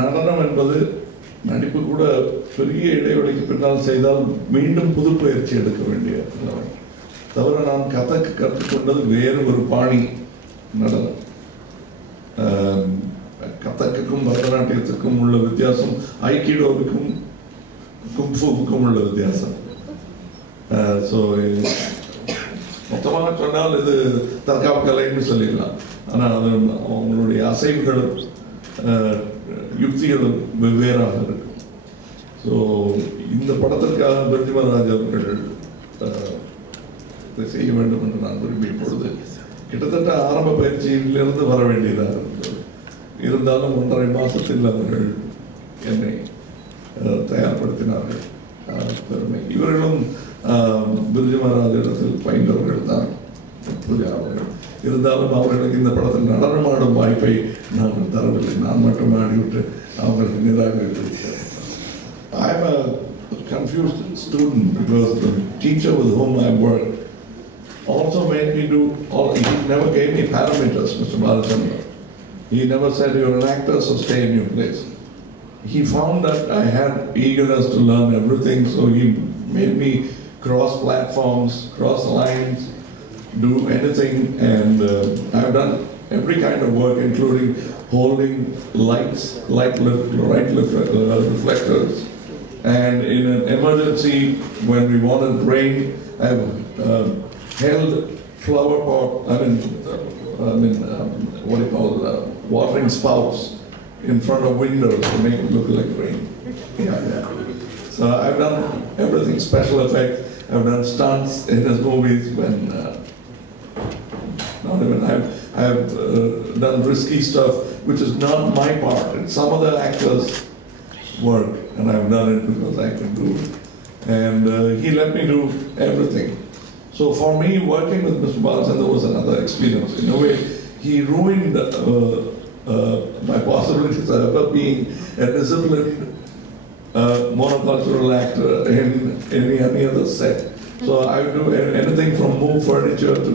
நடனம் என்பது நடிப்பு கூட பெரிய இடைவெளிக்கு பின்னால் செய்தால் மீண்டும் புது பயிற்சி எடுக்க வேண்டிய தவிர நான் கற்றுக்கொண்டது வேறு ஒரு பாணி நடனம். கதக்குக்கும் பரதநாட்டியத்துக்கும் உள்ள வித்தியாசம் ஐக்கிடோவுக்கும் குங்ஃபுவுக்கும் உள்ள வித்தியாசம். ஸோ மொத்தமாக சொன்னால் இது தற்காப்பு கலைன்னு சொல்லிடலாம். ஆனால் அது அவங்களுடைய அசைவுகளும் யுக்திகளும் வெவ்வேறாக இருக்கும். ஸோ இந்த படத்திற்காக பெருஞ்சிமராஜ் அவர்கள் இதை செய்ய வேண்டும் என்று நான் விரும்பிய பொழுது கிட்டத்தட்ட ஆரம்ப பயிற்சியிலிருந்து வர வேண்டியதாக இருந்தது. இருந்தாலும் 1.5 மாதத்தில் அவர்கள் என்னை தயார்படுத்தினார்கள். பெருமை. இவர்களும் பெருஞ்சிமராஜ் இடத்தில் பயின்றவர்கள் தான் பூஜா அவர்கள். இருந்தாலும் அவர்களுக்கு இந்த படத்தில் நடனமாடும் வாய்ப்பை நாங்கள் தரவில்லை. நான் மட்டும் ஆடிவிட்டு அவர்களுக்கு நிராகரித்திருக்கிறேன். I am a confused student because the teacher with whom I worked also made me do all. He never gave me parameters, Mr. Balachandra. He never said you're an actor, so stay in your place. He found that I had eagerness to learn everything, so he made me cross platforms, cross lines, do anything, and I've done every kind of work, including holding lights, light reflectors, and in an emergency when we wanted rain, I've held flower pot. What do you call watering spouts in front of windows to make it look like rain. Yeah. So I've done everything, special effects. I've done stunts in his movies when. Not even I've done risky stuff, which is not my part. It's some other actors' work, and I've done it because I can do it. And he let me do everything. So for me, working with Mr. Balachandra was another experience. In a way, he ruined my possibilities of ever being a disciplined monocultural actor in any other set. So I would do anything from move furniture to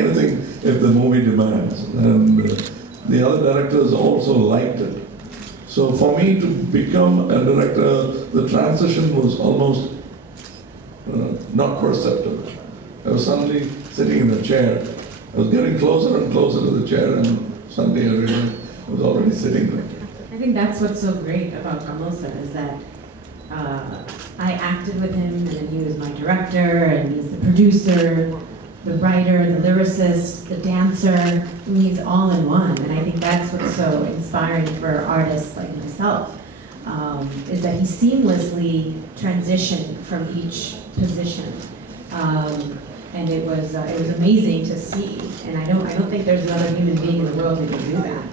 anything if the movie demands. And the other directors also liked it. So for me to become a director, the transition was almost not perceptible. I was suddenly sitting in a chair. I was getting closer and closer to the chair, and suddenly I realized I was already sitting there. I think that's what's so great about Kamal sir is that I acted with him, and he was my director, and he's the producer, the writer, the lyricist, the dancer. I mean, he's all in one, and I think that's what's so inspiring for artists like myself, is that he seamlessly transitioned from each position, and it was amazing to see. And I don't think there's another human being in the world who can do that.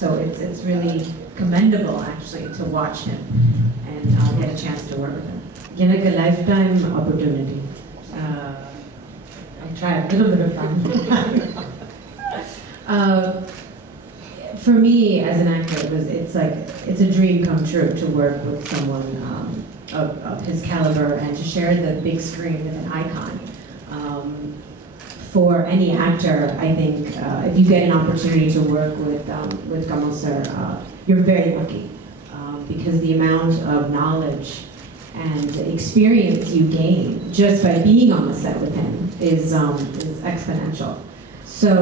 So it's really commendable actually to watch him and get a chance to work with him. Like a lifetime opportunity. I tried a little bit of fun. For me as an actor, it's a dream come true to work with someone of his caliber and to share the big screen with an icon. For any actor, I think if you get an opportunity to work with Kamal sir, you're very lucky because the amount of knowledge and experience you gain just by being on the set with him is exponential. So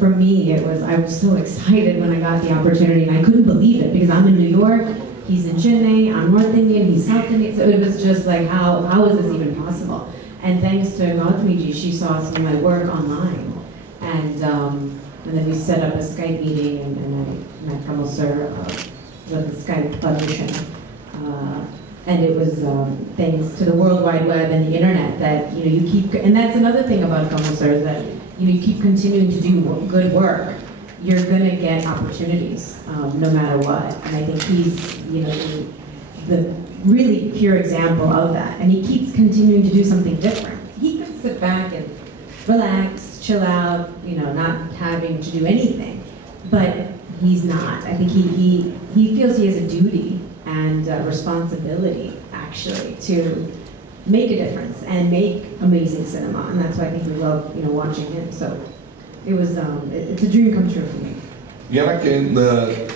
for me, I was so excited when I got the opportunity, and I couldn't believe it because I'm in New York, he's in Chennai, I'm North Indian, he's South Indian, so it was just like, how is this even possible? And thanks to Gautami-ji, she saw some of my work online. And then we set up a Skype meeting, and I met Kamal sir with the Skype permission. And it was thanks to the World Wide Web and the internet that you keep, and that's another thing about Kamal sir is that you keep continuing to do good work. You're gonna get opportunities no matter what. And I think he's the really pure example of that. And he keeps continuing to do something different. He could sit back and relax, chill out, not having to do anything. But he's not. I think he feels he has a duty and responsibility, actually, to make a difference and make amazing cinema. And that's why I think we love, watching him. So it was, it's a dream come true for me. எனக்கு இந்த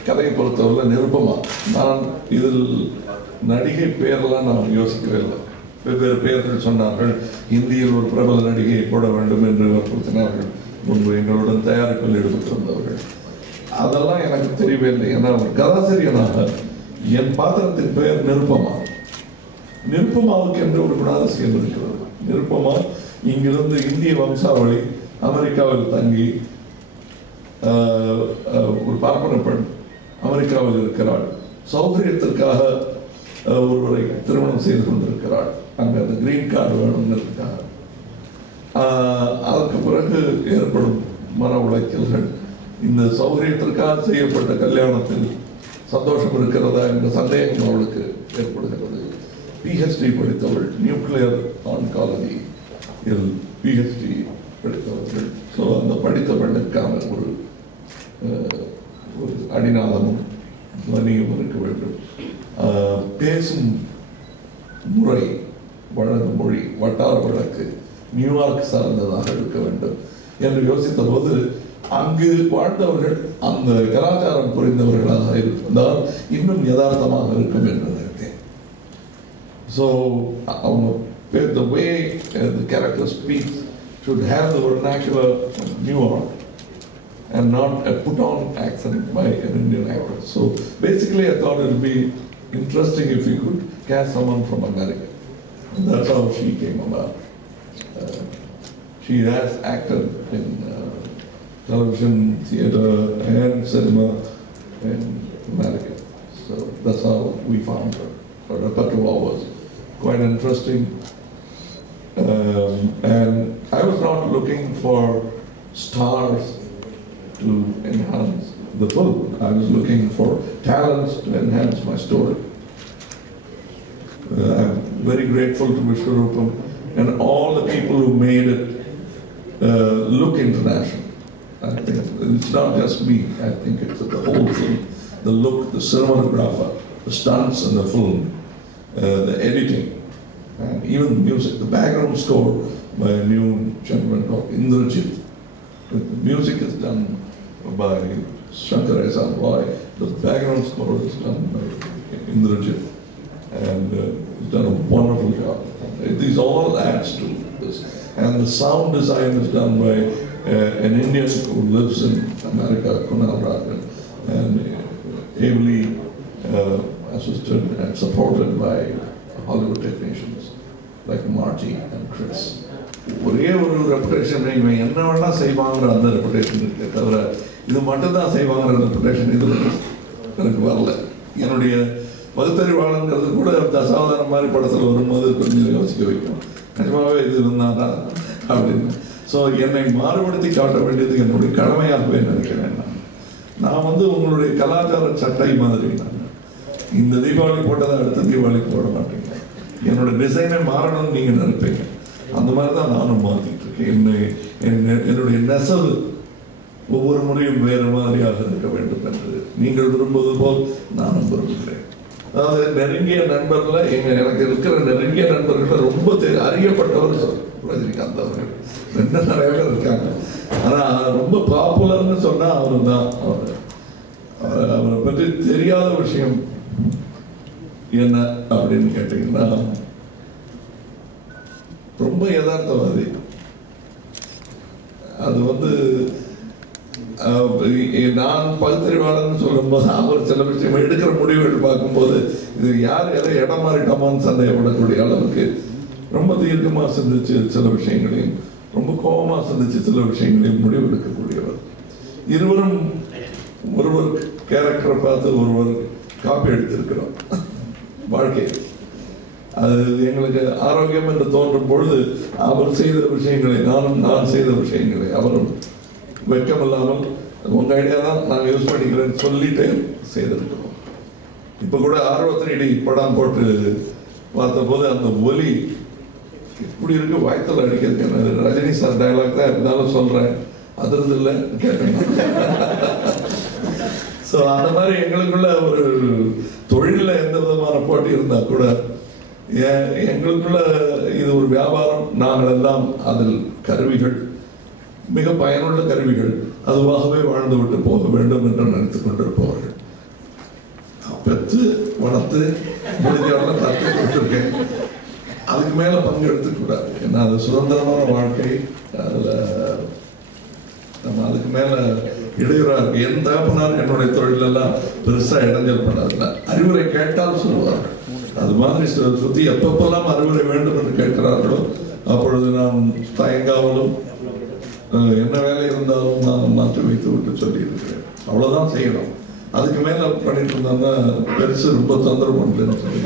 கதையை பொறுத்தவரை நிருப்பமா நான் இதில் நடிகை பேரெல்லாம் நான் யோசிக்கவே இல்லை. வெவ்வேறு பெயர்கள் சொன்னார்கள். இந்தியில் ஒரு பிரபல நடிகையை போட வேண்டும் என்று வற்புறுத்தினார்கள். முன்பு எங்களுடன் தயாரிப்பில் ஈடுபட்டிருந்தவர்கள். அதெல்லாம் எனக்கு தெரியவே இல்லை. ஏன்னா ஒரு கதாசிரியனாக என் பாத்திரத்தின் பெயர் நிருப்பமா. நிருப்பமாவுக்கு என்று ஒரு குணாதிசயம் இருக்கிறது. நிருப்பமா இங்கிருந்து இந்திய வம்சாவளி, அமெரிக்காவில் தங்கி ஒரு பார்ப்பன பெண் அமெரிக்காவில் இருக்கிறாள். சௌகரியத்திற்காக ஒருவரை திருமணம் செய்து கொண்டிருக்கிறாள். அங்கே அந்த கிரீன் கார்டு வேணுங்கிறதுக்காக. அதற்கு பிறகு ஏற்படும் மன உளைச்சல்கள். இந்த சௌகரியத்திற்காக செய்யப்பட்ட கல்யாணத்தில் சந்தோஷம் இருக்கிறதா என்ற சந்தேகம் அவளுக்கு ஏற்படுகிறது. பிஹெச்டி படித்தவள், நியூக்ளியர் ஆன்காலஜி பிஹெச்டி படித்தவர்கள். ஸோ அந்த படித்த பெண்ணுக்கான ஒரு அடிநாதமும் துவனியும் இருக்க வேண்டும். பேசும் முறை, வழங்கும் மொழி, வட்டார வழக்கு நியூயார்க் சார்ந்ததாக இருக்க வேண்டும் என்று யோசித்த போது அங்கு வாழ்ந்தவர்கள் அந்த கலாச்சாரம் புரிந்தவர்களாக இருந்தால் இன்னும் யதார்த்தமாக இருக்கும் என்று நினைத்தேன். So the way the character speaks should have the vernacular of New York and not a put-on accent by an Indian actor. So basically I thought it would be interesting if we could cast someone from America. And that's how she came about. She has acted in television, theater and cinema in America. So that's how we found her. Her repertoire was quite interesting. And I was not looking for stars to enhance the film. I was looking for talents to enhance my story. I'm very grateful to Viswaroopam and all the people who made it look international. I think it's not just me. I think it's the whole film. The look, the cinematographer, the stunts in the film, the editing, and even the music. The background score by a new gentleman called Indrajit. The music is done by Shankar Hassan. The background score is done by Indrajit. And he's done a wonderful job. These all adds to this. And the sound design is done by an Indian who lives in America, Raaga, and ably assisted and supported by Hollywood technicians like Marty and Chris. ஒரே ஒரு ரெப்புடேஷன் இவன் என்ன வேணா செய்வாங்கிற அந்த ரெப்புடேஷன் இருக்கே தவிர இது மட்டும் தான் செய்வாங்கிற ரெப்புடேஷன் இது எனக்கு வரல. என்னுடைய பகுத்தறிவாளங்கிறது கூட தசாவதாரம் மாதிரி படத்தில் வரும்போது கொஞ்சம் யோசிக்க வைக்கும். நிஜமாவே இது இருந்தானா அப்படின்னு. ஸோ என்னை மாறுபடுத்தி காட்ட வேண்டியது என்னுடைய கடமையாகவே நினைக்கிறேன். நான் உங்களுடைய கலாச்சார சட்டை மாதிரி நான் இந்த தீபாவளி போட்டதை அடுத்த தீபாவளிக்கு போட மாட்டேங்க. என்னோட டிசைனை மாறணும்னு நீங்கள் நினைப்பீங்க. அந்த மாதிரி தான் நானும் மாற்றிட்டு இருக்கேன். என்னுடைய நெசவு ஒவ்வொரு முறையும் வேறு மாதிரியாக இருக்க வேண்டும் என்று நீங்கள் விரும்புவது போல் நானும் விரும்புகிறேன். அதாவது நெருங்கிய நண்பர்ல எனக்கு இருக்கிற நெருங்கிய நண்பர்கள் ரொம்ப அறியப்பட்டவர் ரஜினிகாந்த் அவர்கள். என்ன நிறைய பேர் இருக்காங்க. ஆனால் ரொம்ப பாப்புலர்னு சொன்னால் அவர் தான். அவரை பற்றி தெரியாத விஷயம் என்ன அப்படின்னு கேட்டீங்கன்னா ரொம்ப யதார்த்தவாதி. அது நான் பகுத்தறிவாளர்னு சொல்லும்போது அவர் சில விஷயம் எடுக்கிற முடிவுகள் பார்க்கும்போது இது யார் எதை இடம் மாறிட்டோமான்னு சந்தேகப்படக்கூடிய அளவுக்கு ரொம்ப தீர்க்கமாக சிந்திச்சு சில விஷயங்களையும் ரொம்ப கோபமாக சிந்திச்சு சில விஷயங்களையும் முடிவு எடுக்கக்கூடியவர். இருவரும் ஒருவர் கேரக்டரை பார்த்து ஒருவர் காப்பி எடுத்திருக்கிறோம் வாழ்க்கை. அது எங்களுக்கு ஆரோக்கியம் என்று தோன்றும் பொழுது அவர் செய்த விஷயங்களை நான் செய்த விஷயங்களை அவரும் வெட்கமில்லாமல் உங்க ஐடியா தான் நான் யூஸ் பண்ணிக்கிறேன்னு சொல்லிட்டு செய்திருக்கிறோம். இப்போ கூட ஆர்வத்தினடி படம் போட்டு பார்த்த போது அந்த ஒலி இப்படி இருக்கு, வாய்த்தல் அடிக்கிறது. ரஜினி சார் டயலாக் தான் இருந்தாலும் சொல்றேன், அதிர்ந்து இல்லை கேட்டேன். ஸோ அந்த மாதிரி எங்களுக்குள்ள ஒரு தொழிலில் எந்த விதமான போட்டி இருந்தால் கூட எங்களுக்குள்ள இது ஒரு வியாபாரம். நாங்கள் எல்லாம் அதில் கருவிகள், மிக பயனுள்ள கருவிகள். அதுவாகவே வாழ்ந்து விட்டு போக வேண்டும் என்று நினைத்துக் கொண்டிருப்பவர்கள். பெற்று வளர்த்து முடிஞ்சவரை பார்த்து கொடுத்துருக்கேன். அதுக்கு மேலே பங்கெடுத்துக்கூடாது. ஏன்னா அது சுதந்திரமான வாழ்க்கை. அதில் நம்ம அதுக்கு மேலே இடையூறாக இருக்கு. என் தகப்பனார் என்னுடைய தொழிலெல்லாம் பெருசாக இடைஞ்சல் பண்ணதில்லை. அறிவுரை கேட்டால் சொல்லுவார்கள். அது மாதிரி சுற்றி எப்பப்பெல்லாம் அறிவுரை வேண்டும் என்று கேட்கிறார்களோ அப்பொழுது நான் தயங்காமலும் என்ன வேலை இருந்தாலும் நான் மாற்றி வைத்து விட்டு சொல்லியிருக்கிறேன். அவ்வளோதான் செய்யணும். அதுக்கு மேலே பண்ணிட்டு இருந்தோம்னா பெருசு ரொம்ப தொந்தரவு பண்ணுதுன்னு சொல்லி